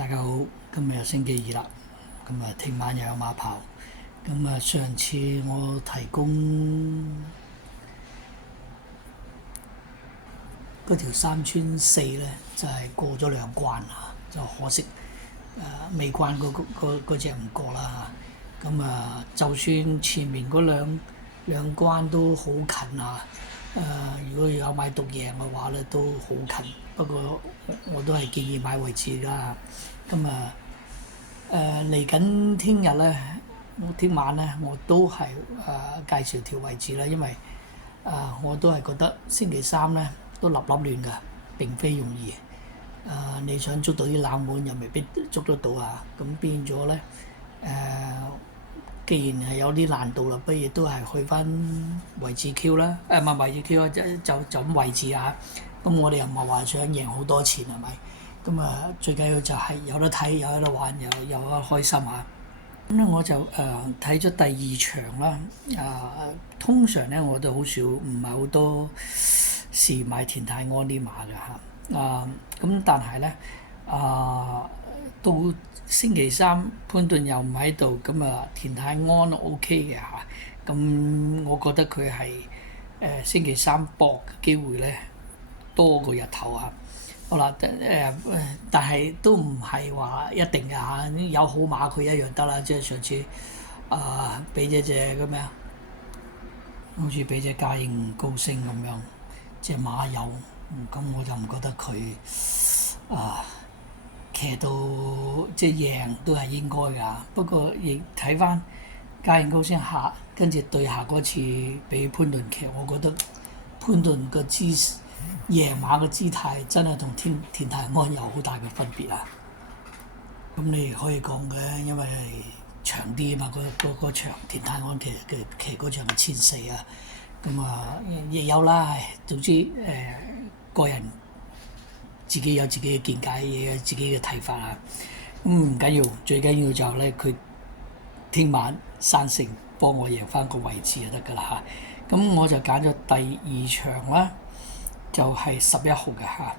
大家好，今日星期二啦，咁聽晚又有馬跑。上次我提供嗰條三川四呢，就係過咗兩關啊，就可惜尾關嗰隻唔過啦。就算前面嗰兩關都好近啊，如果有買獨贏嘅話呢，都好近。不過我都係建議買位置啦。嚟緊聽日呢，聽晚呢，我都係介紹條位置啦，因為我都係覺得星期三呢都立亂㗎，並非容易。你想捉到啲冷門又未必捉得到啊，咁變咗呢，既然係有啲難度啦，不如都係去翻位置 Q 啦，唔係位置 Q 啊，就咁位置啊。咁我哋又唔係話想贏好多錢係咪？最緊要就係有得睇，有得玩，有得開心啊！我就睇咗第二場啦。通常咧我都好少，唔係好多時買田泰安啲馬㗎嚇。但係咧到星期三潘頓又唔喺度，田泰安 OK 嘅嚇。我覺得佢係星期三搏嘅機會咧多過日頭啊！好啦，但係都唔係話一定㗎嚇，有好馬佢一樣得啦。即係上次俾咗隻嗰咩啊，好似俾隻嘉應高升咁樣，隻馬有，咁我就唔覺得佢騎到即係贏都係應該㗎。不過亦睇翻嘉應高升跟住對下嗰次俾潘頓騎，我覺得潘頓個贏馬嘅姿態真係同田泰安有好大嘅分別啊！咁你可以講嘅，因為係長啲啊嘛，嗰場田泰安騎嗰場嘅1400啊，亦有啦。總之個人自己有自己嘅見解，亦有自己嘅睇法啊。唔緊要，最緊要就係咧，佢聽晚山城幫我贏翻個位置就得㗎啦嚇。我就揀咗第二場啦。就係11號嘅嚇。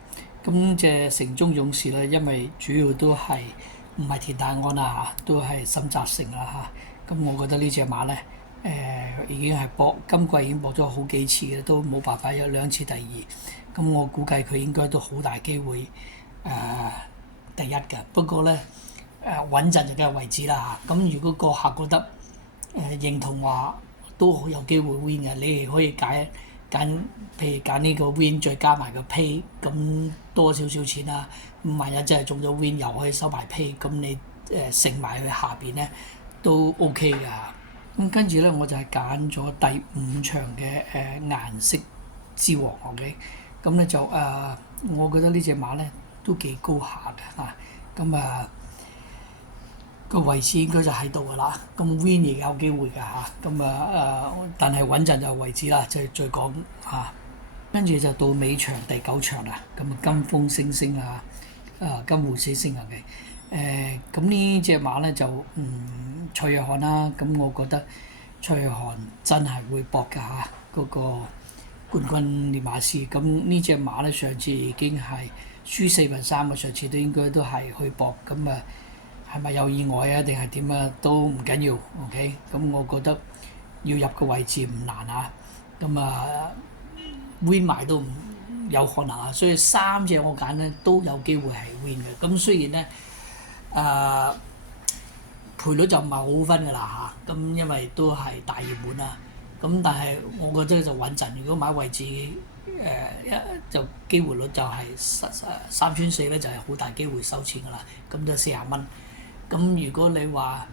隻城中勇士咧，因為主要都係唔係田泰安啦嚇，都係深澤成啦嚇。我覺得呢隻馬咧已經係今季已經搏咗好幾次嘅，都冇辦法有2次第二。我估計佢應該都好大機會第一嘅。不過咧穩陣就梗係位置啦嚇。如果個客覺得認同話都好有機會 win 嘅，你哋可以揀，譬如揀呢個 win 再加埋個 pay， 咁多少少錢啦。萬一真係中咗 win 又可以收埋 pay， 咁你乘埋去下邊咧都 OK 㗎。跟住咧我就係揀咗第5場嘅顏色之王 OK。我覺得呢隻馬咧都幾高下嘅嚇。個位置應該就喺度㗎啦，win 亦有機會㗎嚇。但係穩陣就位置啦，再講嚇。跟住就到尾場第9場啦，金峰星星啊，金湖星星啊嘅。呢隻馬咧就蔡約翰啦。我覺得蔡約翰真係會搏㗎嚇，嗰個冠軍練馬師。呢隻馬咧上次已經係輸3/4，上次都應該都係去搏。係咪有意外啊？定係點啊？都唔緊要 ，OK。我覺得要入個位置唔難啊。win 埋都有可能啊。所以3隻我揀咧都有機會係 win 嘅。雖然咧賠率就唔係好分㗎啦嚇。因為都係大熱門啊。但係我覺得就穩陣。如果買位置就機會率就係三串4咧，就係好大機會收錢㗎啦。就40蚊。如果你話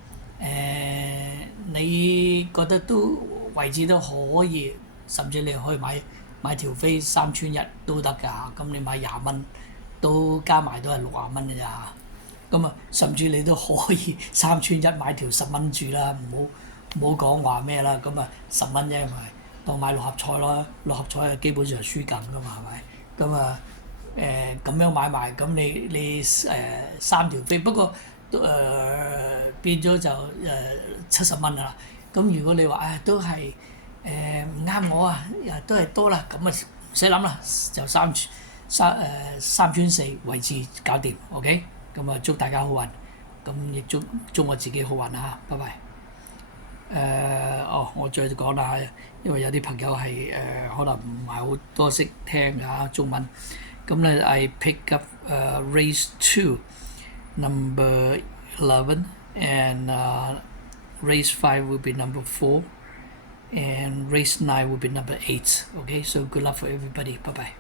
你覺得都位置都可以，甚至你可以買條飛3串1都得㗎嚇。你買20蚊都加埋都係60蚊㗎咋嚇。甚至你都可以3串1買條10蚊注啦，唔好講話咩啦。10蚊啫，咪當買六合彩咯。六合彩基本上輸緊㗎嘛，係咪？咁樣買埋，你3條飛，不過變咗就70蚊啦。如果你話都係唔啱我啊，都係多啦，唔使諗啦，就三串4位置搞掂 ，OK。咁啊祝大家好運，咁亦祝我自己好運啊！拜拜。我再講啦，因為有啲朋友係可能唔係好多識聽㗎中文，咁咧 I pick up race 2 number 11 and race 5 will be number 4 and race 9 will be number 8. Okay, so good luck for everybody. Bye bye.